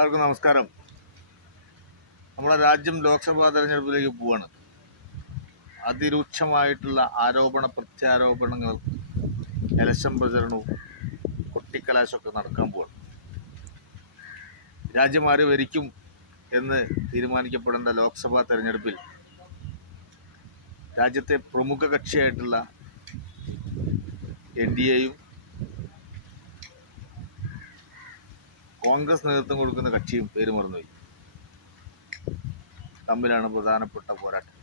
എല്ലാവർക്കും നമസ്കാരം. നമ്മുടെ രാജ്യം ലോക്സഭാ തെരഞ്ഞെടുപ്പിലേക്ക് പോവാണ്. അതിരൂക്ഷമായിട്ടുള്ള ആരോപണ പ്രത്യാരോപണങ്ങൾ ഇലക്ഷൻ പ്രചരണവും കൊട്ടിക്കലാശമൊക്കെ നടക്കാൻ പോവാണ്. രാജ്യം ആര് ഭരിക്കും എന്ന് തീരുമാനിക്കപ്പെടേണ്ട ലോക്സഭാ തെരഞ്ഞെടുപ്പിൽ രാജ്യത്തെ പ്രമുഖ കക്ഷിയായിട്ടുള്ള എൻ ഡി എയും കോൺഗ്രസ് നേതൃത്വം കൊടുക്കുന്ന കക്ഷിയും പേര് മറന്നുപോയി. തമ്മിലാണ് പ്രധാനപ്പെട്ട പോരാട്ടം.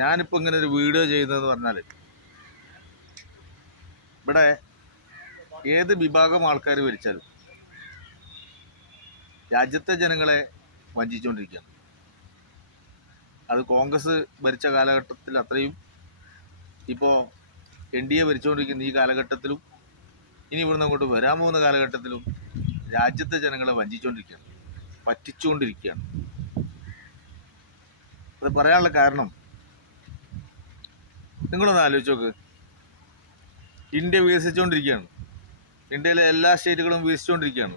ഞാനിപ്പോൾ ഇങ്ങനെ ഒരു വീഡിയോ ചെയ്യുന്നതെന്ന് പറഞ്ഞാൽ ഇവിടെ ഏത് വിഭാഗം ആൾക്കാർ ഭരിച്ചാലും രാജ്യത്തെ ജനങ്ങളെ വഞ്ചിച്ചുകൊണ്ടിരിക്കുകയാണ്. അത് കോൺഗ്രസ് ഭരിച്ച കാലഘട്ടത്തിൽ അത്രയും ഇപ്പോൾ എൻ ഡി എ ഭരിച്ചുകൊണ്ടിരിക്കുന്ന ഈ കാലഘട്ടത്തിലും ഇനി ഇവിടുന്ന് അങ്ങോട്ട് വരാൻ പോകുന്ന കാലഘട്ടത്തിലും രാജ്യത്തെ ജനങ്ങളെ വഞ്ചിച്ചുകൊണ്ടിരിക്കുകയാണ് പറ്റിച്ചുകൊണ്ടിരിക്കുകയാണ് അത് പറയാനുള്ള കാരണം നിങ്ങളൊന്ന് ആലോചിച്ച് നോക്ക്. ഇന്ത്യ വികസിച്ചുകൊണ്ടിരിക്കുകയാണ് ഇന്ത്യയിലെ എല്ലാ സ്റ്റേറ്റുകളും വികസിച്ചുകൊണ്ടിരിക്കുകയാണ്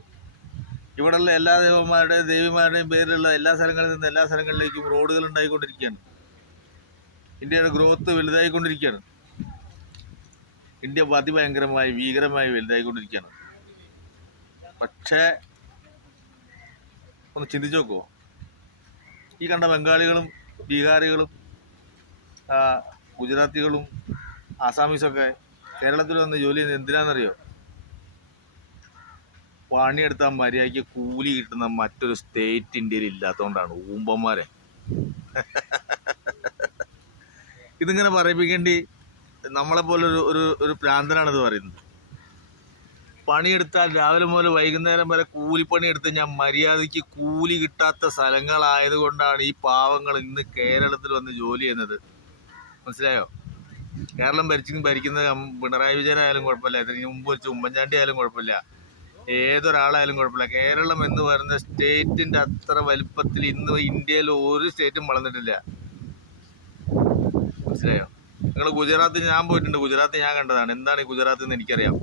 ഇവിടെയുള്ള എല്ലാ ദേവന്മാരുടെയും ദേവിമാരുടെയും പേരിലുള്ള എല്ലാ സ്ഥലങ്ങളിൽ നിന്ന് എല്ലാ സ്ഥലങ്ങളിലേക്കും റോഡുകൾ ഉണ്ടായിക്കൊണ്ടിരിക്കുകയാണ്. ഇന്ത്യയുടെ ഗ്രോത്ത് വലുതായിക്കൊണ്ടിരിക്കുകയാണ്. ഇന്ത്യ അതിഭയങ്കരമായി ഭീകരമായി വലുതായിക്കൊണ്ടിരിക്കുകയാണ്. പക്ഷേ ഒന്ന് ചിന്തിച്ചു നോക്കുമോ ഈ കണ്ട ബംഗാളികളും ബീഹാറികളും ഗുജറാത്തികളും ആസാമീസൊക്കെ കേരളത്തിൽ വന്ന് ജോലി ചെയ്യുന്നത് എന്തിനാണെന്നറിയോ? പണിയെടുത്താൽ മര്യാദയ്ക്ക് കൂലി കിട്ടുന്ന മറ്റൊരു സ്റ്റേറ്റ് ഇന്ത്യയിൽ ഇല്ലാത്തതുകൊണ്ടാണ്. ഊമ്പന്മാരെ. ഇതിങ്ങനെ പറയിപ്പിക്കേണ്ടി നമ്മളെ പോലെ ഒരു ഒരു ഒരു പ്രാന്തനാണ് ഇത് പറയുന്നത്. പണിയെടുത്താൽ രാവിലെ മുതൽ വൈകുന്നേരം വരെ കൂലിപ്പണി എടുത്ത് ഞാൻ മര്യാദയ്ക്ക് കൂലി കിട്ടാത്ത സ്ഥലങ്ങളായതുകൊണ്ടാണ് ഈ പാവങ്ങൾ ഇന്ന് കേരളത്തിൽ വന്ന് ജോലി ചെയ്യുന്നത്. മനസ്സിലായോ? കേരളം ഭരിച്ചു ഭരിക്കുന്ന കം- പിണറായി വിജയനായാലും കുഴപ്പമില്ല. ഇതിന് മുമ്പ് വെച്ച് ഉമ്മൻചാണ്ടി ആയാലും കുഴപ്പമില്ല. ഏതൊരാളായാലും കുഴപ്പമില്ല. കേരളം എന്ന് പറയുന്ന സ്റ്റേറ്റിന്റെ അത്ര വലിപ്പത്തിൽ ഇന്ന് ഇന്ത്യയിൽ ഒരു സ്റ്റേറ്റും വളർന്നിട്ടില്ല. മനസ്സിലായോ? നിങ്ങൾ ഗുജറാത്തിൽ ഞാൻ പോയിട്ടുണ്ട്. ഗുജറാത്ത് ഞാൻ കണ്ടതാണ്. എന്താണ് ഈ ഗുജറാത്തിൽ എന്ന് എനിക്കറിയാം.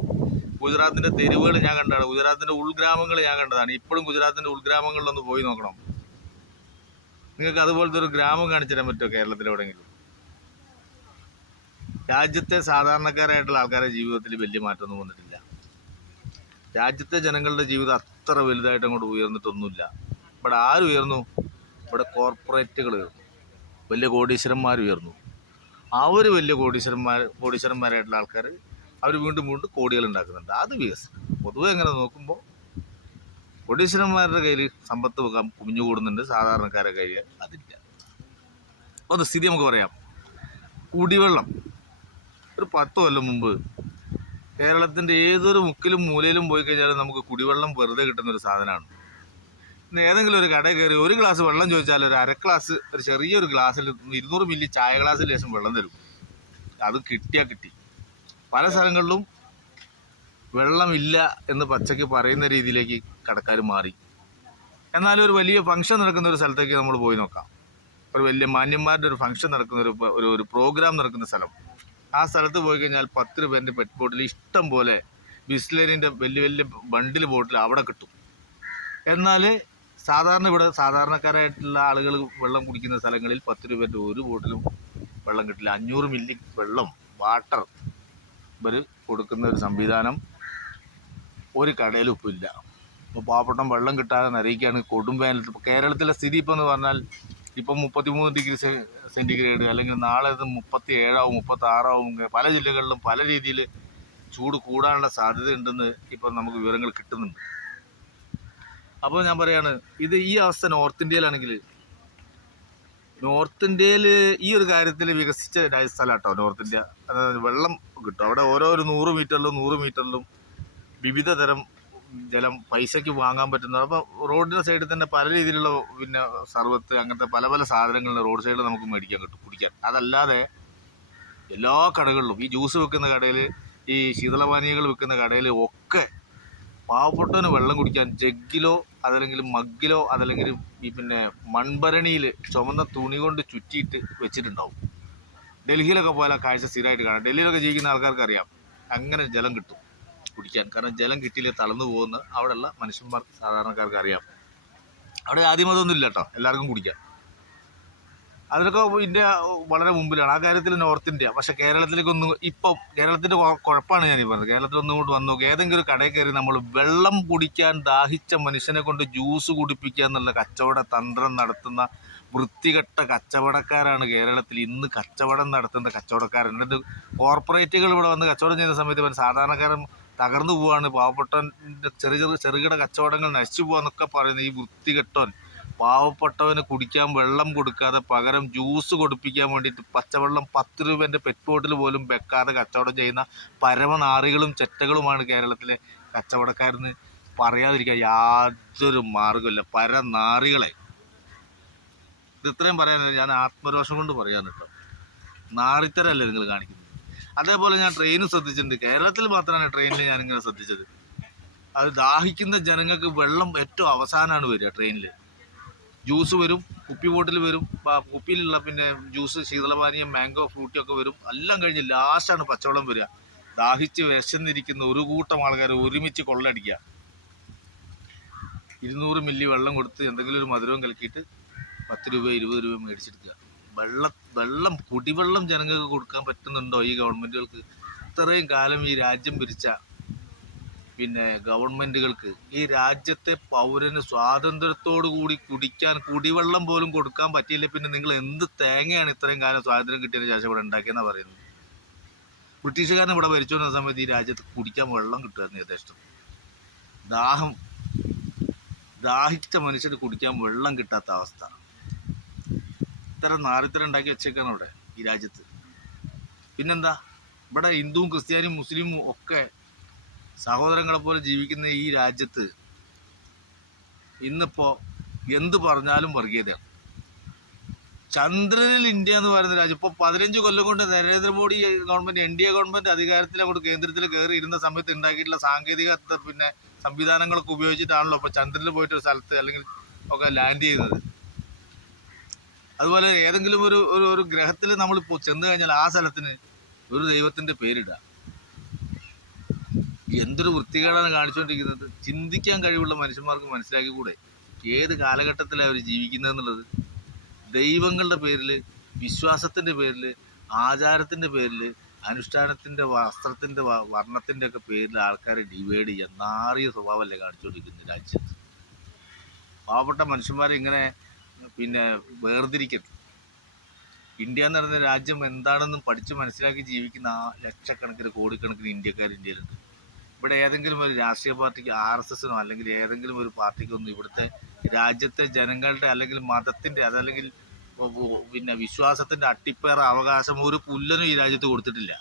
ഗുജറാത്തിന്റെ തെരുവുകൾ ഞാൻ കണ്ടതാണ്. ഗുജറാത്തിന്റെ ഉൾഗ്രാമങ്ങൾ ഞാൻ കണ്ടതാണ്. ഇപ്പോഴും ഗുജറാത്തിന്റെ ഉൾഗ്രാമങ്ങളിലൊന്ന് പോയി നോക്കണം. നിങ്ങൾക്ക് അതുപോലത്തെ ഒരു ഗ്രാമം കാണിച്ചു തരാൻ പറ്റുമോ കേരളത്തിൽ എവിടെയെങ്കിലും? രാജ്യത്തെ സാധാരണക്കാരായിട്ടുള്ള ആൾക്കാരുടെ ജീവിതത്തിൽ വലിയ മാറ്റമൊന്നും വന്നിട്ടില്ല. രാജ്യത്തെ ജനങ്ങളുടെ ജീവിതം അത്ര വലുതായിട്ട് അങ്ങോട്ട് ഉയർന്നിട്ടൊന്നുമില്ല. ഇവിടെ ആരുയർന്നു? ഇവിടെ കോർപ്പറേറ്റുകൾ ഉയർന്നു വലിയ കോടീശ്വരന്മാർ ഉയർന്നു അവർ വലിയ കോടീശ്വരന്മാർ കോടീശ്വരന്മാരായിട്ടുള്ള ആൾക്കാർ അവർ വീണ്ടും വീണ്ടും കോടികൾ ഉണ്ടാക്കുന്നുണ്ട്. അത് വികസനം. പൊതുവെ എങ്ങനെ നോക്കുമ്പോൾ കോടീശ്വരന്മാരുടെ കയ്യിൽ സമ്പത്ത് കുമിഞ്ഞു കൂടുന്നുണ്ട് സാധാരണക്കാരുടെ കയ്യിൽ അതില്ല. അപ്പോൾ അത് സ്ഥിതി നമുക്ക് പറയാം. കുടിവെള്ളം. ഒരു പത്ത് കൊല്ലം മുമ്പ് കേരളത്തിന്റെ ഏതൊരു മുക്കിലും മൂലയിലും പോയി കഴിഞ്ഞാലും നമുക്ക് കുടിവെള്ളം വെറുതെ കിട്ടുന്ന ഒരു സാധനമാണ്. ഏതെങ്കിലും ഒരു കടയിൽ കയറി ഒരു ഗ്ലാസ് വെള്ളം ചോദിച്ചാൽ ഒരു അര ഗ്ലാസ് ഒരു ചെറിയൊരു ഗ്ലാസ്സിൽ ഇരുന്നൂറ് മില്ലി ചായ ഗ്ലാസ്സിൽ ശേഷം വെള്ളം തരും. അത് കിട്ടിയാൽ കിട്ടി. പല സ്ഥലങ്ങളിലും വെള്ളമില്ല എന്ന് പച്ചയ്ക്ക് പറയുന്ന രീതിയിലേക്ക് കടക്കാർ മാറി. എന്നാലും ഒരു വലിയ ഫംഗ്ഷൻ നടക്കുന്ന ഒരു സ്ഥലത്തേക്ക് നമ്മൾ പോയി നോക്കാം. ഒരു വലിയ മാന്യന്മാരുടെ ഒരു ഫംഗ്ഷൻ നടക്കുന്ന ഒരു ഒരു ഒരു പ്രോഗ്രാം നടക്കുന്ന സ്ഥലം. ആ സ്ഥലത്ത് പോയി കഴിഞ്ഞാൽ പത്ത് രൂപേന്റെ പെറ്റ് ബോട്ടിൽ ഇഷ്ടം പോലെ ബിസ്ലറിന്റെ വലിയ വലിയ ബണ്ടിൽ ബോട്ടിൽ അവിടെ കിട്ടും. എന്നാൽ സാധാരണ ഇവിടെ സാധാരണക്കാരായിട്ടുള്ള ആളുകൾ വെള്ളം കുടിക്കുന്ന സ്ഥലങ്ങളിൽ പത്ത് രൂപേന്റെ ഒരു ബോട്ടിലും വെള്ളം കിട്ടില്ല. അഞ്ഞൂറ് മില്ലി വെള്ളം വാട്ടർ ഇവർ കൊടുക്കുന്ന ഒരു സംവിധാനം ഒരു കടയിലും ഇപ്പോൾ ഇല്ല. ഇപ്പോൾ പാവപ്പെട്ടം വെള്ളം കിട്ടാതെ നിറയിക്കുകയാണ് കൊടും വേനലത്ത് ഇപ്പോൾ കേരളത്തിലെ സ്ഥിതി ഇപ്പോൾ എന്ന് പറഞ്ഞാൽ ഇപ്പം മുപ്പത്തിമൂന്ന് ഡിഗ്രി സെന്റിഗ്രേഡ് അല്ലെങ്കിൽ നാളെ ഇത് മുപ്പത്തി ഏഴാവും മുപ്പത്തി ആറാവും പല ജില്ലകളിലും പല രീതിയിൽ ചൂട് കൂടാനുള്ള സാധ്യത ഉണ്ടെന്ന് ഇപ്പം നമുക്ക് വിവരങ്ങൾ കിട്ടുന്നുണ്ട്. അപ്പോൾ ഞാൻ പറയുകയാണ് ഇത് ഈ അവസ്ഥ നോർത്ത് ഇന്ത്യയിലാണെങ്കിൽ നോർത്ത് ഇന്ത്യയിൽ ഈ ഒരു കാര്യത്തിൽ വികസിച്ച രാജ്യ സ്ഥലം കേട്ടോ നോർത്ത് ഇന്ത്യ അതായത് വെള്ളം കിട്ടും. അവിടെ ഓരോ ഒരു നൂറ് മീറ്ററിലും നൂറ് മീറ്ററിലും വിവിധ തരം ജലം പൈസയ്ക്ക് വാങ്ങാൻ പറ്റുന്ന അപ്പോൾ റോഡിന്റെ സൈഡിൽ തന്നെ പല രീതിയിലുള്ള പിന്നെ സർവത്ത് അങ്ങനത്തെ പല പല സാധനങ്ങൾ റോഡ് സൈഡിൽ നമുക്ക് മേടിക്കാൻ കിട്ടും കുടിക്കാൻ. അതല്ലാതെ എല്ലാ കടകളിലും ഈ ജ്യൂസ് വെക്കുന്ന കടയിൽ ഈ ശീതളപാനീയങ്ങൾ വിൽക്കുന്ന കടയിൽ ഒക്കെ പാവപ്പെട്ടവന് വെള്ളം കുടിക്കാൻ ജഗ്ഗിലോ അതല്ലെങ്കിൽ മഗ്ഗിലോ അതല്ലെങ്കിൽ ഈ പിന്നെ മൺഭരണിയിൽ ചുമന്ന തുണി കൊണ്ട് ചുറ്റിയിട്ട് വെച്ചിട്ടുണ്ടാവും. ഡൽഹിയിലൊക്കെ പോയാൽ കാഴ്ച സ്ഥിരമായിട്ട് കാണാം. ഡൽഹിയിലൊക്കെ ജീവിക്കുന്ന ആൾക്കാർക്ക് അറിയാം അങ്ങനെ ജലം കിട്ടും കുടിക്കാൻ. കാരണം ജലം കിട്ടിയില്ലേ തളർന്നു പോകുന്ന അവിടെയുള്ള മനുഷ്യന്മാർക്ക് സാധാരണക്കാർക്ക് അറിയാം അവിടെ ആദ്യം അതൊന്നും ഇല്ല കേട്ടോ എല്ലാവർക്കും കുടിക്കാം. അതിലൊക്കെ ഇന്ത്യ വളരെ മുമ്പിലാണ്. ആ കാര്യത്തിൽ നോർത്ത് ഇന്ത്യ. പക്ഷെ കേരളത്തിലേക്കൊന്നും ഇപ്പം കേരളത്തിന്റെ കുഴ- കുഴപ്പമാണ് ഞാൻ ഈ പറഞ്ഞത്. കേരളത്തിൽ ഒന്നും കൊണ്ട് വന്നു. ഏതെങ്കിലും ഒരു കടയിൽ കയറി നമ്മൾ വെള്ളം കുടിക്കാൻ ദാഹിച്ച മനുഷ്യനെ കൊണ്ട് ജ്യൂസ് കുടിപ്പിക്കുക എന്നുള്ള കച്ചവട തന്ത്രം നടത്തുന്ന വൃത്തികെട്ട കച്ചവടക്കാരാണ് കേരളത്തിൽ ഇന്ന് കച്ചവടം നടത്തുന്ന കച്ചവടക്കാരൻ. എന്നിട്ട് കോർപ്പറേറ്റുകൾ ഇവിടെ വന്ന് കച്ചവടം ചെയ്യുന്ന സമയത്ത് സാധാരണക്കാരൻ തകർന്നു പോവാണ്. പാവപ്പെട്ടവന്റെ ചെറിയ ചെറിയ ചെറുകിട കച്ചവടങ്ങൾ നശിച്ചു പോകാന്നൊക്കെ പറയുന്ന ഈ വൃത്തികെട്ടവൻ. പാവപ്പെട്ടവന് കുടിക്കാൻ വെള്ളം കൊടുക്കാതെ പകരം ജ്യൂസ് കൊടുപ്പിക്കാൻ വേണ്ടിയിട്ട് പച്ചവെള്ളം പത്ത് രൂപേന്റെ പെറ്റ് ബോട്ടിൽ പോലും വെക്കാതെ കച്ചവടം ചെയ്യുന്ന പരമനാറികളും ചെറ്റകളുമാണ് കേരളത്തിലെ കച്ചവടക്കാരെന്ന് പറയാതിരിക്കാൻ യാതൊരു മാർഗമില്ല പരനാറികളെ. ഇത് ഇത്രയും പറയാനില്ല ഞാൻ ആത്മരോഷം കൊണ്ട് പറയാൻ നാറിത്തരല്ലേ നിങ്ങൾ കാണിക്കുന്നത്? അതേപോലെ ഞാൻ ട്രെയിനും ശ്രദ്ധിച്ചിട്ടുണ്ട്. കേരളത്തിൽ മാത്രമാണ് ട്രെയിനിൽ ഞാനിങ്ങനെ ശ്രദ്ധിച്ചത്. അത് ദാഹിക്കുന്ന ജനങ്ങൾക്ക് വെള്ളം ഏറ്റവും അവസാനമാണ് വരിക ട്രെയിനിൽ ജ്യൂസ് വരും കുപ്പി ബോട്ടിൽ വരും കുപ്പിയിലുള്ള പിന്നെ ജ്യൂസ് ശീതളപാനീയം മാംഗോ ഫ്രൂട്ടി ഒക്കെ വരും. എല്ലാം കഴിഞ്ഞ് ലാസ്റ്റാണ് പച്ചവെള്ളം വരിക. ദാഹിച്ച് വിശന്നിരിക്കുന്ന ഒരു കൂട്ടം ആൾക്കാർ ഒരുമിച്ച് കൊള്ളടിക്കുക ഇരുന്നൂറ് മില്ലി വെള്ളം കൊടുത്ത് എന്തെങ്കിലും ഒരു മധുരവും കലക്കിയിട്ട് പത്ത് രൂപ ഇരുപത് രൂപ മേടിച്ചെടുക്കുക. വെള്ളം വെള്ളം കുടിവെള്ളം ജനങ്ങൾക്ക് കൊടുക്കാൻ പറ്റുന്നുണ്ടോ ഈ ഗവൺമെന്റുകൾക്ക് ഇത്രയും കാലം ഈ രാജ്യം ഭരിച്ച പിന്നെ ഗവൺമെന്റുകൾക്ക് ഈ രാജ്യത്തെ പൗരന് സ്വാതന്ത്ര്യത്തോടു കൂടി കുടിക്കാൻ കുടിവെള്ളം പോലും കൊടുക്കാൻ പറ്റിയില്ല. പിന്നെ നിങ്ങൾ എന്ത് തേങ്ങയാണ് ഇത്രയും കാലം സ്വാതന്ത്ര്യം കിട്ടിയതിന് ശേഷം ഇവിടെ ഉണ്ടാക്കിയെന്നാണ് പറയുന്നത്? ബ്രിട്ടീഷുകാരൻ ഇവിടെ ഭരിച്ചുകൊണ്ടിരുന്ന സമയത്ത് ഈ രാജ്യത്ത് കുടിക്കാൻ വെള്ളം കിട്ടുമായിരുന്നു യഥേഷ്ടം. ദാഹം ദാഹിച്ച മനുഷ്യന് കുടിക്കാൻ വെള്ളം കിട്ടാത്ത അവസ്ഥ. ഇത്തരം നാരിത്തരം ഉണ്ടാക്കി വെച്ചേക്കാണ് ഇവിടെ ഈ രാജ്യത്ത്. പിന്നെന്താ? ഇവിടെ ഹിന്ദുവും ക്രിസ്ത്യാനിയും മുസ്ലിമും ഒക്കെ സഹോദരങ്ങളെ പോലെ ജീവിക്കുന്ന ഈ രാജ്യത്ത് ഇന്നിപ്പോൾ എന്ത് പറഞ്ഞാലും വർഗീയതയാണ്. ചന്ദ്രനിൽ ഇന്ത്യ എന്ന് പറയുന്ന രാജ്യം ഇപ്പോൾ പതിനഞ്ച് കൊല്ലം കൊണ്ട് Narendra Modi government N D A government അധികാരത്തിൽ അങ്ങോട്ട് കേന്ദ്രത്തിൽ കയറി ഇരുന്ന സമയത്ത് ഉണ്ടാക്കിയിട്ടുള്ള സാങ്കേതിക പിന്നെ സംവിധാനങ്ങളൊക്കെ ഉപയോഗിച്ചിട്ടാണല്ലോ ഇപ്പോൾ ചന്ദ്രനിൽ പോയിട്ട് ഒരു സ്ഥലത്ത് അല്ലെങ്കിൽ ഒക്കെ ലാൻഡ് ചെയ്യുന്നത്. അതുപോലെ ഏതെങ്കിലും ഒരു ഒരു ഗ്രഹത്തിൽ നമ്മളിപ്പോൾ ചെന്ന് കഴിഞ്ഞാൽ ആ സ്ഥലത്തിന് ഒരു ദൈവത്തിന്റെ പേരിടുക എന്തൊരു വൃത്തികേടാണ് കാണിച്ചുകൊണ്ടിരിക്കുന്നത്? ചിന്തിക്കാൻ കഴിവുള്ള മനുഷ്യന്മാർക്ക് മനസ്സിലാക്കി കൂടെ ഏത് കാലഘട്ടത്തിലാണ് അവർ ജീവിക്കുന്നതെന്നുള്ളത്? ദൈവങ്ങളുടെ പേരിൽ വിശ്വാസത്തിന്റെ പേരിൽ ആചാരത്തിന്റെ പേരിൽ അനുഷ്ഠാനത്തിന്റെ വസ്ത്രത്തിന്റെ വർണത്തിന്റെ ഒക്കെ പേരിൽ ആൾക്കാരെ ഡിവൈഡ് ചെയ്യുക നാറിയ സ്വഭാവമല്ലേ കാണിച്ചുകൊണ്ടിരിക്കുന്നത് രാജ്യത്ത്. പാവപ്പെട്ട മനുഷ്യന്മാരെ ഇങ്ങനെ പിന്നെ വേർതിരിക്കരുത് ഇന്ത്യ എന്ന് പറയുന്ന രാജ്യം എന്താണെന്നും പഠിച്ച് മനസ്സിലാക്കി ജീവിക്കുന്ന ആ ലക്ഷക്കണക്കിന് കോടിക്കണക്കിന് ഇന്ത്യക്കാർ ഇന്ത്യയിലുണ്ട്. ഇവിടെ ഏതെങ്കിലും ഒരു രാഷ്ട്രീയ പാർട്ടിക്ക് ആർ എസ് എസിനോ അല്ലെങ്കിൽ ഏതെങ്കിലും ഒരു പാർട്ടിക്കൊന്നും ഇവിടുത്തെ രാജ്യത്തെ ജനങ്ങളുടെ അല്ലെങ്കിൽ മതത്തിന്റെ അതല്ലെങ്കിൽ പിന്നെ വിശ്വാസത്തിന്റെ അട്ടിപ്പേറ അവകാശം ഒരു പുല്ലനും ഈ രാജ്യത്ത് കൊടുത്തിട്ടില്ല.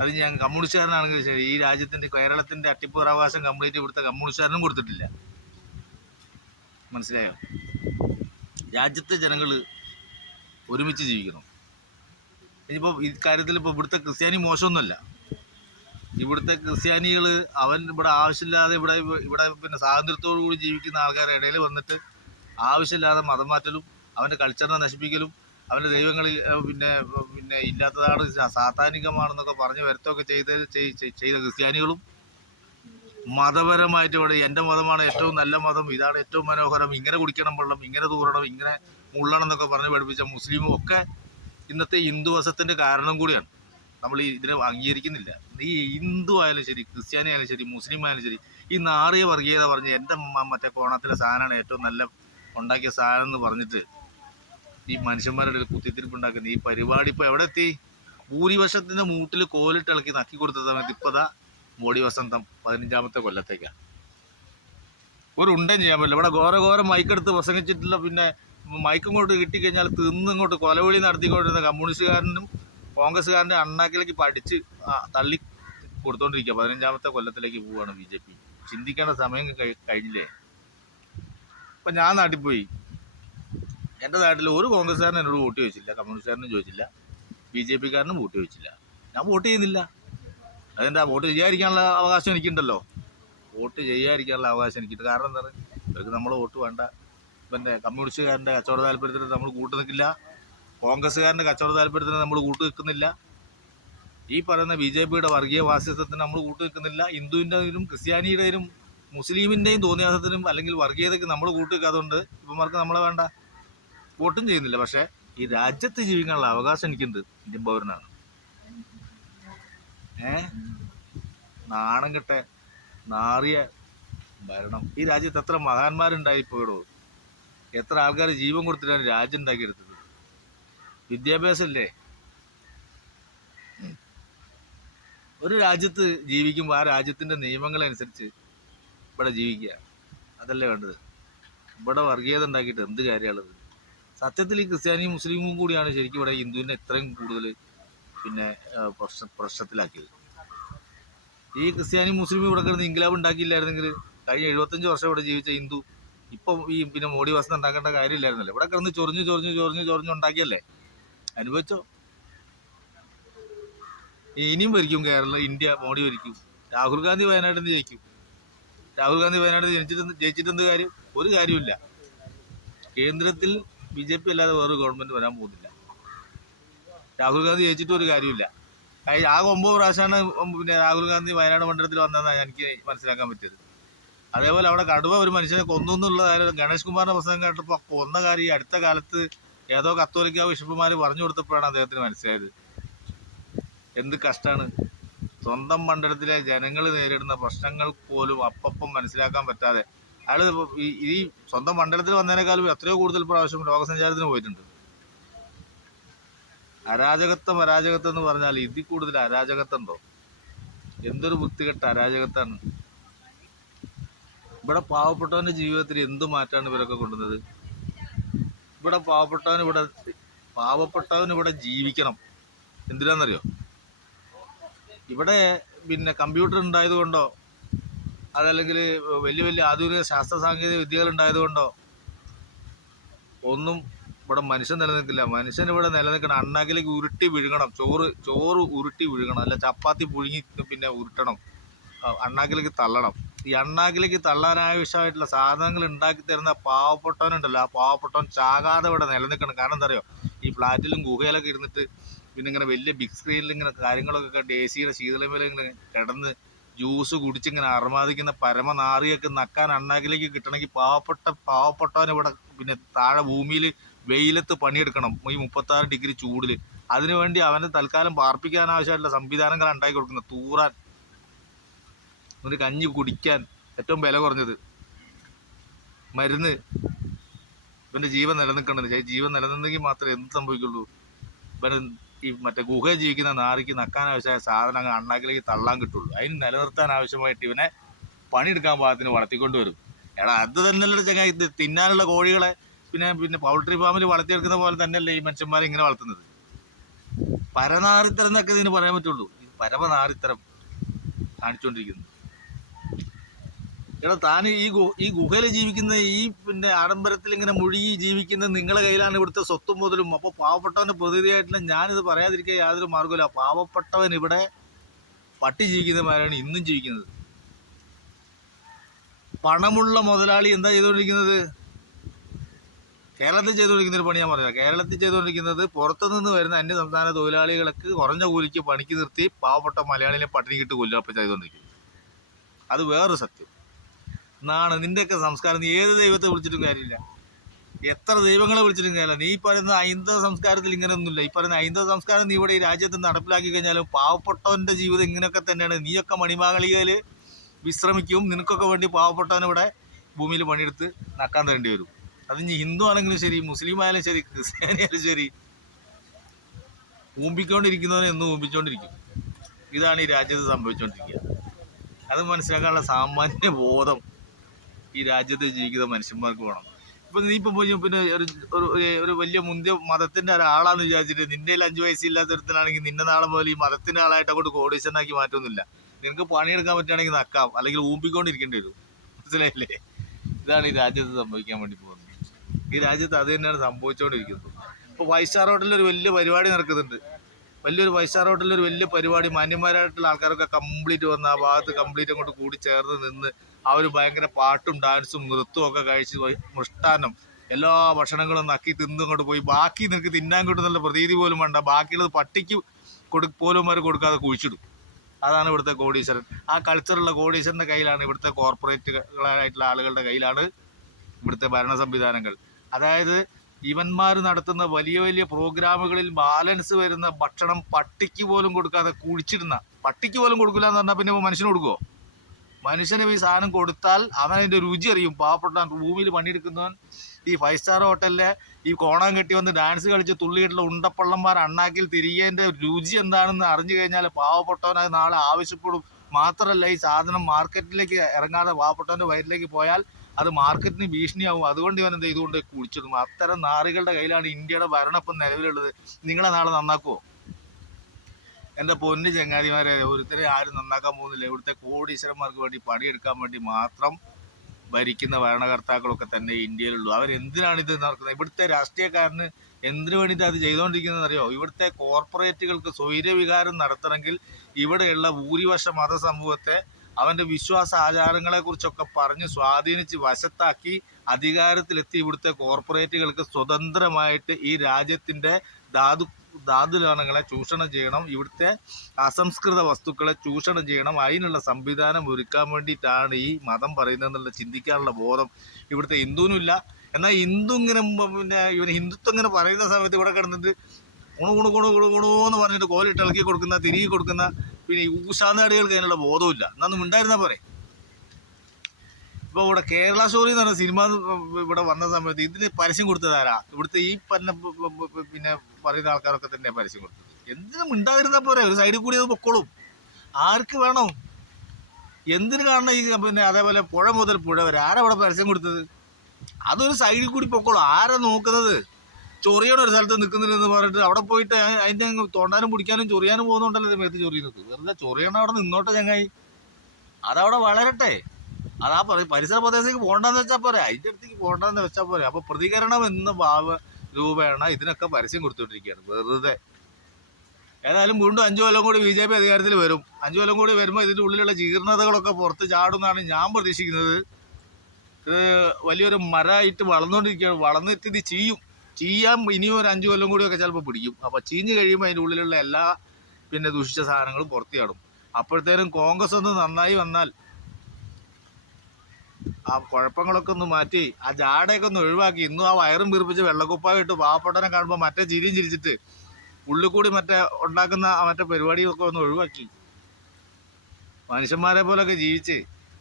അത് ഞാൻ കമ്മ്യൂണിസ്റ്റുകാരനാണെങ്കിൽ ശരി ഈ രാജ്യത്തിന്റെ കേരളത്തിന്റെ അട്ടിപ്പേറ അവകാശം കംപ്ലീറ്റ് ഇവിടുത്തെ കമ്മ്യൂണിസ്റ്റുകാരനും കൊടുത്തിട്ടില്ല. മനസ്സിലായോ? രാജ്യത്തെ ജനങ്ങൾ ഒരുമിച്ച് ജീവിക്കണം. ഇനിയിപ്പോൾ ഇക്കാര്യത്തിൽ ഇപ്പോൾ ഇവിടുത്തെ ക്രിസ്ത്യാനി മോശമൊന്നുമല്ല. ഇവിടുത്തെ ക്രിസ്ത്യാനികൾ അവൻ ഇവിടെ ആവശ്യമില്ലാതെ ഇവിടെ ഇവിടെ പിന്നെ സ്വാതന്ത്ര്യത്തോടു കൂടി ജീവിക്കുന്ന ആൾക്കാരുടെ ഇടയിൽ വന്നിട്ട് ആവശ്യമില്ലാതെ മതം മാറ്റലും അവന്റെ കൾച്ചറിനെ നശിപ്പിക്കലും അവന്റെ ദൈവങ്ങളിൽ പിന്നെ പിന്നെ ഇല്ലാത്തതാണ് സാത്താനികമാണെന്നൊക്കെ പറഞ്ഞ് വരുത്തൊക്കെ ചെയ്ത് ചെയ്- ചെയ്- ചെയ്ത ക്രിസ്ത്യാനികളും മതപരമായിട്ട് ഇവിടെ എന്റെ മതമാണ് ഏറ്റവും നല്ല മതം ഇതാണ് ഏറ്റവും മനോഹരം ഇങ്ങനെ കുടിക്കണം വെള്ളം ഇങ്ങനെ തൂറണം ഇങ്ങനെ മുള്ളണം എന്നൊക്കെ പറഞ്ഞ് പഠിപ്പിച്ച മുസ്ലിമും ഒക്കെ ഇന്നത്തെ ഹിന്ദുവസത്തിന്റെ കാരണം കൂടിയാണ്. നമ്മൾ ഇതിനെ അംഗീകരിക്കുന്നില്ല. ഈ ഹിന്ദു ആയാലും ശരി ക്രിസ്ത്യാനി ആയാലും ശരി മുസ്ലിം ആയാലും ശരി ഈ നാറിയ വർഗീയത പറഞ്ഞ് എന്റെ മറ്റേ കോണത്തിലെ സാധനമാണ് ഏറ്റവും നല്ല ഉണ്ടാക്കിയ സാധനം എന്ന് പറഞ്ഞിട്ട് ഈ മനുഷ്യന്മാരുടെ കുത്തിത്തിരിപ്പുണ്ടാക്കുന്ന ഈ പരിപാടി ഇപ്പോൾ എവിടെ എത്തി? ഭൂരിവശത്തിന്റെ മൂട്ടിൽ കോലിട്ട് ഇളക്കി നക്കി കൊടുത്ത സമയത്ത് ഇപ്പോൾ ദാ മോഡി വസന്തം പതിനഞ്ചാമത്തെ കൊല്ലത്തേക്കാണ് ഒരു ഉണ്ടയും ചെയ്യാൻ പറ്റില്ല. ഇവിടെ ഘോര ഘോരം മൈക്കെടുത്ത് പ്രസംഗിച്ചിട്ടുള്ള പിന്നെ മൈക്കും കൊണ്ട് കിട്ടിക്കഴിഞ്ഞാൽ തിന്ന് ഇങ്ങോട്ട് കൊലവിളി നടത്തിക്കൊണ്ടിരുന്ന കമ്മ്യൂണിസ്റ്റുകാരനും കോൺഗ്രസ്സുകാരന്റെ അണ്ണാക്കിലേക്ക് പഠിച്ച് തള്ളി കൊടുത്തോണ്ടിരിക്കുക. പതിനഞ്ചാമത്തെ കൊല്ലത്തിലേക്ക് പോവുകയാണ് ബി ജെ പി. ചിന്തിക്കേണ്ട സമയം കഴിഞ്ഞില്ലേ? അപ്പം ഞാൻ നാട്ടിൽ പോയി എന്റെ നാട്ടിൽ ഒരു കോൺഗ്രസ്സുകാരൻ എന്നോട് വോട്ട് ചോദിച്ചില്ല. കമ്മ്യൂണിസ്റ്റുകാരനും ചോദിച്ചില്ല. ബി ജെ പിക്കാരനും വോട്ട് ചോദിച്ചില്ല. ഞാൻ വോട്ട് ചെയ്യുന്നില്ല. അതെന്താ? വോട്ട് ചെയ്യാതിരിക്കാനുള്ള അവകാശം എനിക്കുണ്ടല്ലോ. വോട്ട് ചെയ്യാതിരിക്കാനുള്ള അവകാശം എനിക്കുണ്ട്. കാരണം എന്താ പറയുക ഇവർക്ക് നമ്മൾ വോട്ട് വേണ്ട. പിന്നെ കമ്മ്യൂണിസ്റ്റുകാരന്റെ കച്ചവട താല്പര്യത്തിന് നമ്മൾ കൂട്ടു നിൽക്കില്ല. കോൺഗ്രസ്സുകാരന്റെ കച്ചവട താല്പര്യത്തിന് നമ്മൾ കൂട്ടു നിൽക്കുന്നില്ല. ഈ പറയുന്ന ബി ജെ പിയുടെ വർഗീയ വാസ്യത്വത്തിന് നമ്മൾ കൂട്ടു നിൽക്കുന്നില്ല. ഹിന്ദുവിന്റെയും ക്രിസ്ത്യാനിയുടെയും മുസ്ലിമിന്റെയും തോന്നിയാസത്തിനും അല്ലെങ്കിൽ വർഗീയതയ്ക്ക് നമ്മൾ കൂട്ടു നിൽക്കാത്തതുകൊണ്ട് ഇവന്മാർക്ക് നമ്മളെ വേണ്ട. വോട്ടും ചെയ്യുന്നില്ല. പക്ഷേ ഈ രാജ്യത്ത് ജീവിക്കാനുള്ള അവകാശം എനിക്കുണ്ട്. ഇന്ത്യൻ പൗരനാണ്. ഏ? നാണം കെട്ട നാറിയ ഭരണം. ഈ രാജ്യത്ത് എത്ര മഹാന്മാരുണ്ടായി പോയിടോ എത്ര ആൾക്കാർ ജീവൻ കൊടുത്തിട്ടാണ് രാജ്യം ഉണ്ടാക്കിയെടുത്തത്? വിദ്യാഭ്യാസമില്ലേ. ഒരു രാജ്യത്ത് ജീവിക്കുമ്പോൾ ആ രാജ്യത്തിന്റെ നിയമങ്ങളനുസരിച്ച് ഇവിടെ ജീവിക്കുക. അതല്ലേ വേണ്ടത്? ഇവിടെ വർഗീയത ഉണ്ടാക്കിയിട്ട് എന്ത് കാര്യമുള്ളത് സത്യത്തിൽ ഈ ക്രിസ്ത്യാനിയും മുസ്ലിമും കൂടിയാണ് ശരിക്കും ഇവിടെ ഹിന്ദുവിനെ ഇത്രയും കൂടുതൽ പിന്നെ പ്രശ്നത്തിലാക്കിയത്. ഈ ക്രിസ്ത്യാനി മുസ്ലിം ഇവിടെ കിടന്ന് ഇൻക്ലാബ് ഉണ്ടാക്കിയില്ലായിരുന്നെങ്കിൽ കഴിഞ്ഞ എഴുപത്തഞ്ച് വർഷം ഇവിടെ ജീവിച്ച ഹിന്ദു ഇപ്പം ഈ പിന്നെ മോഡി വസ്ത്രം ഉണ്ടാക്കേണ്ട കാര്യമില്ലായിരുന്നല്ലോ. ഇവിടെ കിടന്ന് ചൊറിഞ്ഞ് ചൊറിഞ്ഞ് ചൊറിഞ്ഞ് ചൊറിഞ്ഞ് ഉണ്ടാക്കിയല്ലേ? അനുഭവിച്ചോ? ഇനിയും ഭരിക്കും കേരളം ഇന്ത്യ മോഡി ഭരിക്കും. രാഹുൽ ഗാന്ധി വയനാട്ടിൽ നിന്ന് ജയിക്കും. രാഹുൽ ഗാന്ധി വയനാട്ടിൽ ജനിച്ചിട്ട് ജയിച്ചിട്ടെന്ത് കാര്യം? ഒരു കാര്യമില്ല കേന്ദ്രത്തിൽ ബി ജെ പി അല്ലാതെ വേറെ ഗവൺമെന്റ് വരാൻ പോകുന്നില്ല. രാഹുൽ ഗാന്ധി ജയിച്ചിട്ട് ഒരു കാര്യമില്ല ആ- ഒമ്പത് പ്രാവശ്യമാണ് പിന്നെ രാഹുൽ ഗാന്ധി വയനാട് മണ്ഡലത്തിൽ വന്നതെന്നാണ് എനിക്ക് മനസ്സിലാക്കാൻ പറ്റിയത്. അതേപോലെ അവിടെ കടുവ ഒരു മനുഷ്യനെ കൊന്നു എന്നുള്ള കാര്യം ഗണേഷ് കുമാറിന്റെ പ്രസംഗം കേട്ടപ്പോൾ കൊന്ന കാര്യം അടുത്ത കാലത്ത് ഏതോ കത്തോലിക്ക ബിഷപ്പുമാർ പറഞ്ഞു കൊടുത്തപ്പോഴാണ് അദ്ദേഹത്തിന് മനസ്സിലായത്. എന്ത് കഷ്ടാണ്. സ്വന്തം മണ്ഡലത്തിലെ ജനങ്ങൾ നേരിടുന്ന പ്രശ്നങ്ങൾ പോലും അപ്പം മനസ്സിലാക്കാൻ പറ്റാതെ. അയാൾ ഈ സ്വന്തം മണ്ഡലത്തിൽ വന്നതിനേക്കാളും എത്രയോ കൂടുതൽ പ്രാവശ്യം ലോകസഞ്ചാരത്തിന് പോയിട്ടുണ്ട്. അരാജകത്വം അരാജകത്വം എന്ന് പറഞ്ഞാൽ ഇതിൽ കൂടുതൽ അരാജകത്വം ഉണ്ടോ എന്തൊരു വൃത്തികെട്ട അരാജകത്വാണ് ഇവിടെ പാവപ്പെട്ടവന്റെ ജീവിതത്തിൽ എന്ത് മാറ്റാണ് ഇവരൊക്കെ കൊണ്ടുവന്നത്? ഇവിടെ പാവപ്പെട്ടവൻ ഇവിടെ പാവപ്പെട്ടവൻ ഇവിടെ ജീവിക്കണം. എന്തിനാണെന്നറിയോ ഇവിടെ പിന്നെ കമ്പ്യൂട്ടർ ഉണ്ടായതുകൊണ്ടോ അതല്ലെങ്കിൽ വലിയ വലിയ ആധുനിക ശാസ്ത്ര സാങ്കേതിക വിദ്യകൾ ഉണ്ടായതുകൊണ്ടോ ഒന്നും ഇവിടെ മനുഷ്യൻ നിലനിൽക്കില്ല. മനുഷ്യൻ ഇവിടെ നിലനിൽക്കണം. അണ്ണാക്കിലേക്ക് ഉരുട്ടി വിഴുങ്ങണം. ചോറ് ചോറ് ഉരുട്ടി വിഴുങ്ങണം. അല്ല ചപ്പാത്തി പുഴുങ്ങി പിന്നെ ഉരുട്ടണം. അണ്ണാക്കിലേക്ക് തള്ളണം. ഈ അണ്ണാക്കിലേക്ക് തള്ളാനാവശ്യമായിട്ടുള്ള സാധനങ്ങൾ ഉണ്ടാക്കി തരുന്ന പാവപ്പെട്ടവനുണ്ടല്ലോ ആ പാവപ്പെട്ടവൻ ചാകാതെ ഇവിടെ നിലനിൽക്കണം. കാരണം എന്താ അറിയോ? ഈ ഫ്ലാറ്റിലും ഗുഹയിലൊക്കെ ഇരുന്നിട്ട് പിന്നെ ഇങ്ങനെ വലിയ ബിഗ് സ്ക്രീനിൽ ഇങ്ങനെ കാര്യങ്ങളൊക്കെ കണ്ട് എ സിയുടെ ശീതളമേല ഇങ്ങനെ കിടന്ന് ജ്യൂസ് കുടിച്ചിങ്ങനെ അർമാദിക്കുന്ന പരമനാറിയൊക്കെ നക്കാൻ അണ്ണാക്കിലേക്ക് കിട്ടണമെങ്കിൽ പാവപ്പെട്ട പാവപ്പെട്ടവൻ ഇവിടെ പിന്നെ താഴെ ഭൂമിയിൽ വെയിലത്ത് പണിയെടുക്കണം. ഈ മുപ്പത്താറ് ഡിഗ്രി ചൂടിൽ അതിനുവേണ്ടി അവനെ തൽക്കാലം പാർപ്പിക്കാൻ ആവശ്യമായിട്ടുള്ള സംവിധാനങ്ങൾ ഉണ്ടാക്കി കൊടുക്കുന്നത്. തൂറാൻ. ഒരു കഞ്ഞി കുടിക്കാൻ ഏറ്റവും വില കുറഞ്ഞത്. മരുന്ന്. ഇവന്റെ ജീവൻ നിലനിൽക്കേണ്ടത്. ജീവൻ നിലനിന്നെങ്കിൽ മാത്രമേ എന്ത് സംഭവിക്കുള്ളൂ? ഇവന് ഈ മറ്റേ ഗുഹയിൽ ജീവിക്കുന്ന നാറിക്ക് നക്കാൻ ആവശ്യമായ സാധനങ്ങൾ അണ്ണാക്കിലേക്ക് തള്ളാൻ കിട്ടുള്ളൂ. അതിന് നിലനിർത്താൻ ആവശ്യമായിട്ട് ഇവനെ പണിയെടുക്കാൻ പാകത്തിന് വളർത്തിക്കൊണ്ട് വരും. എടാ അത് തന്നെയല്ലേ ചങ്ങായി. തിന്നാനുള്ള കോഴികളെ പിന്നെ പിന്നെ പൗൾട്രി ഫാമിൽ വളർത്തിയെടുക്കുന്ന പോലെ തന്നെയല്ലേ ഈ മനുഷ്യന്മാരെ ഇങ്ങനെ വളർത്തുന്നത്? പരനാറിത്തരം എന്നൊക്കെ ഇതിന് പറയാൻ പറ്റുള്ളൂ. പരമനാറിത്തരം കാണിച്ചുകൊണ്ടിരിക്കുന്നു. എടാ താൻ ഈ ഈ ഗുഹയിൽ ജീവിക്കുന്ന ഈ പിന്നെ ആഡംബരത്തിൽ ഇങ്ങനെ മുഴുകി ജീവിക്കുന്ന നിങ്ങളെ കയ്യിലാണ് ഇവിടുത്തെ സ്വത്തും മുതലും. അപ്പോൾ പാവപ്പെട്ടവന്റെ പ്രതിനിധിയായിട്ടുള്ള ഞാനിത് പറയാതിരിക്കാൻ യാതൊരു മാർഗമില്ല പാവപ്പെട്ടവൻ ഇവിടെ പട്ടി ജീവിക്കുന്നവരാണ് ഇന്നും ജീവിക്കുന്നത്. പണമുള്ള മുതലാളി എന്താ ചെയ്തുകൊണ്ടിരിക്കുന്നത്? കേരളത്തിൽ ചെയ്തുകൊണ്ടിരിക്കുന്ന ഒരു പണി ഞാൻ പറയാം കേരളത്തിൽ ചെയ്തുകൊണ്ടിരിക്കുന്നത് പുറത്തുനിന്ന് വരുന്ന അന്യ സംസ്ഥാന തൊഴിലാളികൾക്ക് കുറഞ്ഞ കൂലിക്ക് പണിക്ക് നിർത്തി പാവപ്പെട്ട മലയാളിനെ പട്ടിണി കിട്ട് കൊല്ലുക ചെയ്തുകൊണ്ടിരിക്കുന്നത് അത് വേറൊരു സത്യം. എന്നാണ് നിന്റെയൊക്കെ സംസ്കാരം. നീ ഏത് ദൈവത്തെ വിളിച്ചിട്ടും കാര്യമില്ല. എത്ര ദൈവങ്ങളെ വിളിച്ചിട്ടും കാര്യമില്ല. നീ പറയുന്ന ഹൈന്ദവ സംസ്കാരത്തിൽ ഇങ്ങനെയൊന്നുമില്ല. ഈ പറയുന്ന ഹൈന്ദവ സംസ്കാരം നീ ഇവിടെ ഈ രാജ്യത്ത് നടപ്പിലാക്കി കഴിഞ്ഞാലും പാവപ്പെട്ടവന്റെ ജീവിതം ഇങ്ങനെയൊക്കെ തന്നെയാണ്. നീയൊക്കെ മണിമാകളികയിൽ വിശ്രമിക്കും. നിനക്കൊക്കെ വേണ്ടി പാവപ്പെട്ടവനിവിടെ ഭൂമിയിൽ പണിയെടുത്ത് നക്കാൻ തരേണ്ടി വരും. അത് നീ ഹിന്ദു ആണെങ്കിലും ശരി മുസ്ലിം ആയാലും ശരി ക്രിസ്ത്യാനിയായാലും ശരി. ഊമ്പിക്കൊണ്ടിരിക്കുന്നവനെ എന്നും ഊമ്പിച്ചുകൊണ്ടിരിക്കും ഇതാണ് ഈ രാജ്യത്ത് സംഭവിച്ചുകൊണ്ടിരിക്കുക അത് മനസ്സിലാക്കാനുള്ള സാമാന്യ ബോധം. ഈ രാജ്യത്ത് ജീവിക്കുന്ന മനുഷ്യന്മാർക്ക് വേണം. ഇപ്പം നീ ഇപ്പം പോയി പിന്നെ ഒരു ഒരു വലിയ മുന്തിയ മതത്തിന്റെ ഒരാളാന്ന് വിചാരിച്ചിട്ട് നിന്റെ അഞ്ച് വയസ്സില്ലാത്ത ഒരുത്തനാണെങ്കിൽ നിന്നെ നാളെ മുതൽ ഈ മതത്തിന്റെ ആളായിട്ട് അങ്ങോട്ട് കോടീശനാക്കി മാറ്റൊന്നുമില്ല. നിനക്ക് പണിയെടുക്കാൻ പറ്റുകയാണെങ്കിൽ നക്കാം. അല്ലെങ്കിൽ ഊമ്പിക്കൊണ്ടിരിക്കേണ്ടി വരും. മനസ്സിലായില്ലേ? ഇതാണ് ഈ രാജ്യത്ത് സംഭവിക്കാൻ വേണ്ടി പോകുന്നത്. ഈ രാജ്യത്ത് അത് തന്നെയാണ് സംഭവിച്ചുകൊണ്ടിരിക്കുന്നത് ഇപ്പോൾ സ്റ്റാർ ഹോട്ടലിൽ ഒരു വലിയ പരിപാടി നടക്കുന്നുണ്ട്. വലിയൊരു ഹോട്ടലിൽ ഒരു വലിയ പരിപാടി മാന്യന്മാരായിട്ടുള്ള ആൾക്കാരൊക്കെ കംപ്ലീറ്റ് വന്ന് ആ ഭാഗത്ത് കംപ്ലീറ്റ് അങ്ങോട്ട് കൂടി ചേർന്ന് നിന്ന് അവർ ഭയങ്കര പാട്ടും ഡാൻസും നൃത്തവും ഒക്കെ കഴിച്ച് മൃഷ്ടാനം എല്ലാ ഭക്ഷണങ്ങളും നക്കി തിന്നും അങ്ങോട്ട് പോയി. ബാക്കി നിനക്ക് തിന്നാൻ കിട്ടുന്നുള്ള പ്രതീതി പോലും വേണ്ട. ബാക്കിയുള്ളത് പട്ടിക്ക് കൊടു പോലുമാർ കൊടുക്കാതെ കുഴിച്ചിടും. അതാണ് ഇവിടുത്തെ കോടീശ്വരൻ. ആ കൾച്ചറുള്ള കോടീശ്വരന്റെ കയ്യിലാണ് ഇവിടുത്തെ കോർപ്പറേറ്റുകളായിട്ടുള്ള ആളുകളുടെ കയ്യിലാണ് ഇവിടുത്തെ ഭരണ സംവിധാനങ്ങൾ. അതായത് ഇവന്മാർ നടത്തുന്ന വലിയ വലിയ പ്രോഗ്രാമുകളിൽ ബാലൻസ് വരുന്ന ഭക്ഷണം പട്ടിക്ക് പോലും കൊടുക്കാതെ കുഴിച്ചിരുന്ന പട്ടിക്ക് പോലും കൊടുക്കില്ല എന്ന് പറഞ്ഞാൽ പിന്നെ മനുഷ്യന് കൊടുക്കുമോ മനുഷ്യന് ഈ സാധനം കൊടുത്താൽ അവൻ അതിന്റെ രുചി അറിയും. പാവപ്പെട്ട റൂമിൽ പണിയെടുക്കുന്നവൻ ഈ ഫൈവ് സ്റ്റാർ ഹോട്ടലിലെ ഈ കോണം കെട്ടി വന്ന് ഡാൻസ് കളിച്ച് തുള്ളിയിട്ടുള്ള ഉണ്ടപ്പള്ളന്മാർ അണ്ണാക്കിൽ തിരികേന്റെ രുചി എന്താണെന്ന് അറിഞ്ഞു കഴിഞ്ഞാൽ പാവപ്പെട്ടവൻ അത് നാളെ ആവശ്യപ്പെടും. മാത്രമല്ല ഈ സാധനം മാർക്കറ്റിലേക്ക് ഇറങ്ങാതെ പാവപ്പെട്ടവന്റെ വയറ്റിലേക്ക് പോയാൽ അത് മാർക്കറ്റിന് ഭീഷണിയാവും. അതുകൊണ്ട് ഇവൻ എന്താ ഇതുകൊണ്ട് കുടിച്ചിടും അത്തരം നാറികളുടെ കയ്യിലാണ് ഇന്ത്യയുടെ ഭരണം ഇപ്പം നിലവിലുള്ളത്. നിങ്ങളെ നാളെ നന്നാക്കുമോ എന്റെ പൊന്ന് ചങ്ങാതിമാരെ ഒരുത്തരെ ആരും നന്നാക്കാൻ പോകുന്നില്ല. ഇവിടുത്തെ കോടീശ്വരന്മാർക്ക് വേണ്ടി പണിയെടുക്കാൻ വേണ്ടി മാത്രം ഭരിക്കുന്ന ഭരണകർത്താക്കളൊക്കെ തന്നെ ഇന്ത്യയിലുള്ളൂ. അവരെന്തിനാണ് ഇത് നടക്കുന്നത്? ഇവിടുത്തെ രാഷ്ട്രീയക്കാരന് എന്തിനു വേണ്ടിയിട്ട് അത് ചെയ്തുകൊണ്ടിരിക്കുന്നത് അറിയോ ഇവിടുത്തെ കോർപ്പറേറ്റുകൾക്ക് സ്വൈര്യവികാരം നടത്തണമെങ്കിൽ ഇവിടെയുള്ള ഭൂരിപക്ഷ മതസമൂഹത്തെ അവന്റെ വിശ്വാസ ആചാരങ്ങളെക്കുറിച്ചൊക്കെ പറഞ്ഞ് സ്വാധീനിച്ച് വശത്താക്കി അധികാരത്തിലെത്തി ഇവിടുത്തെ കോർപ്പറേറ്റുകൾക്ക് സ്വതന്ത്രമായിട്ട് ഈ രാജ്യത്തിന്റെ ധാതു ധാതുലവണങ്ങളെ ചൂഷണം ചെയ്യണം. ഇവിടുത്തെ അസംസ്കൃത വസ്തുക്കളെ ചൂഷണം ചെയ്യണം. അതിനുള്ള സംവിധാനം ഒരുക്കാൻ വേണ്ടിയിട്ടാണ് ഈ മതം പറയുന്നതെന്നുള്ള ചിന്തിക്കാനുള്ള ബോധം ഇവിടുത്തെ ഹിന്ദുവിനുമില്ല എന്നാൽ ഹിന്ദു ഇങ്ങനെ പിന്നെ ഇവന് ഹിന്ദുത്വം ഇങ്ങനെ പറയുന്ന സമയത്ത് ഇവിടെ കിടന്നിട്ട് ഗുണു ഗുണു ഗുണു ഗുണു ഗുണു എന്ന് പറഞ്ഞിട്ട് കോലിട്ട് ഇളക്കി കൊടുക്കുന്ന തിരികെ കൊടുക്കുന്ന പിന്നെ ഈ ഊശാനാടികൾക്ക് അതിനുള്ള ബോധമില്ല എന്നൊന്നും ഉണ്ടായിരുന്നാൽ പോരെ? ഇപ്പോൾ ഇവിടെ കേരള സ്റ്റോറി എന്ന് പറഞ്ഞ സിനിമ ഇവിടെ വന്ന സമയത്ത് ഇതിന് പരസ്യം കൊടുത്തതാരാ ഇവിടുത്തെ ഈ പറഞ്ഞ പിന്നെ പറയുന്ന ആൾക്കാരൊക്കെ തന്നെ പരസ്യം കൊടുത്തത്. എന്തിനും ഉണ്ടായിരുന്നാൽ പോരെ? ഒരു സൈഡിൽ കൂടി അത് പൊക്കോളും. ആർക്ക് വേണം? എന്തിനു കാണണം ഈ പിന്നെ അതേപോലെ പുഴ മുതൽ പുഴ വരെ? ആരാ ഇവിടെ പരസ്യം കൊടുത്തത്? അതൊരു സൈഡിൽ കൂടി പൊക്കോളും. ആരാ നോക്കുന്നത്? ചൊറിയണ ഒരു സ്ഥലത്ത് നിൽക്കുന്നില്ലെന്ന് പറഞ്ഞിട്ട് അവിടെ പോയിട്ട് അതിന്റെ അതിന്റെ തോണ്ടാനും പിടിക്കാനും ചൊറിയാനും പോകുന്നുണ്ടല്ലോ മേത്ത് ചൊറിയുന്നത്. വെറുതെ ചൊറിയണ അവിടെ നിന്നോട്ടെ ചങ്ങായി. അതവിടെ വളരട്ടെ. അതാ പറ പരിസര പ്രദേശത്തേക്ക് പോകണ്ടെന്ന് വെച്ചാൽ പോരെ. അതിന്റെ അടുത്തേക്ക് പോകണ്ടെന്ന് വെച്ചാൽ പോരെ. അപ്പോൾ പ്രതികരണം എന്ന ഭാവ രൂപേണ ഇതിനൊക്കെ പരസ്യം കൊടുത്തുകൊണ്ടിരിക്കുകയാണ് വെറുതെ. ഏതായാലും വീണ്ടും അഞ്ചു കൊല്ലം കൂടി ബി ജെ പി അധികാരത്തിൽ വരും. അഞ്ചു കൊല്ലം കൂടി വരുമ്പോൾ ഇതിന്റെ ഉള്ളിലുള്ള ജീർണതകളൊക്കെ പുറത്ത് ചാടുമെന്നാണ് ഞാൻ പ്രതീക്ഷിക്കുന്നത്. ഇത് വലിയൊരു മരമായിട്ട് വളർന്നുകൊണ്ടിരിക്കുകയാണ്. വളർന്നിട്ട് ഇത് ചെയ്യും. ചെയ്യാൻ ഇനിയും ഒരു അഞ്ചു കൊല്ലം കൂടിയൊക്കെ ചിലപ്പോൾ പിടിക്കും. അപ്പോൾ ചീഞ്ഞ് കഴിയുമ്പോൾ അതിന്റെ ഉള്ളിലുള്ള എല്ലാ പിന്നെ ദുഷിച്ച സാധനങ്ങളും പുറത്തു ചാടും. അപ്പോഴത്തേനും കോൺഗ്രസ് ഒന്ന് നന്നായി വന്നാൽ ആ കുഴപ്പങ്ങളൊക്കെ ഒന്ന് മാറ്റി ആ ജാടയൊക്കെ ഒന്ന് ഒഴിവാക്കി. ഇന്നും ആ വയറും വീർപ്പിച്ച് വെള്ളക്കുപ്പായിട്ട് പാവപ്പെട്ടനെ കാണുമ്പോൾ മറ്റേ ചിരിയും ചിരിച്ചിട്ട് ഉള്ളിൽ കൂടി മറ്റേ ഉണ്ടാക്കുന്ന മറ്റേ പരിപാടിയൊക്കെ ഒന്ന് ഒഴിവാക്കി. മനുഷ്യന്മാരെ പോലൊക്കെ ജീവിച്ച്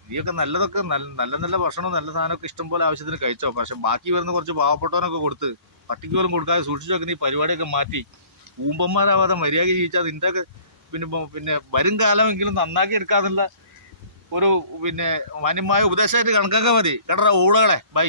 നീയൊക്കെ നല്ലതൊക്കെ നല്ല നല്ല നല്ല ഭക്ഷണം നല്ല സാധനമൊക്കെ ഇഷ്ടം പോലെ ആവശ്യത്തിന് കഴിച്ചോ. പക്ഷെ ബാക്കി വരുന്ന കുറച്ച് പാവപ്പെട്ടവനൊക്കെ കൊടുത്ത് പട്ടിക്ക് പോലും കൊടുക്കാതെ സൂക്ഷിച്ചു വെക്കുന്ന ഈ പരിപാടിയൊക്കെ മാറ്റി. ഊമ്പന്മാരാവാതെ മര്യാദ ജീവിച്ചാൽ ഒക്കെ പിന്നെ പിന്നെ വരും കാലമെങ്കിലും നന്നാക്കി എടുക്കാന്നുള്ള ഒരു പിന്നെ മാന്യമായ ഉപദേശമായിട്ട് കണക്കാക്കാൻ മതി. കേട്ടോ ഊടകളെ ബൈ.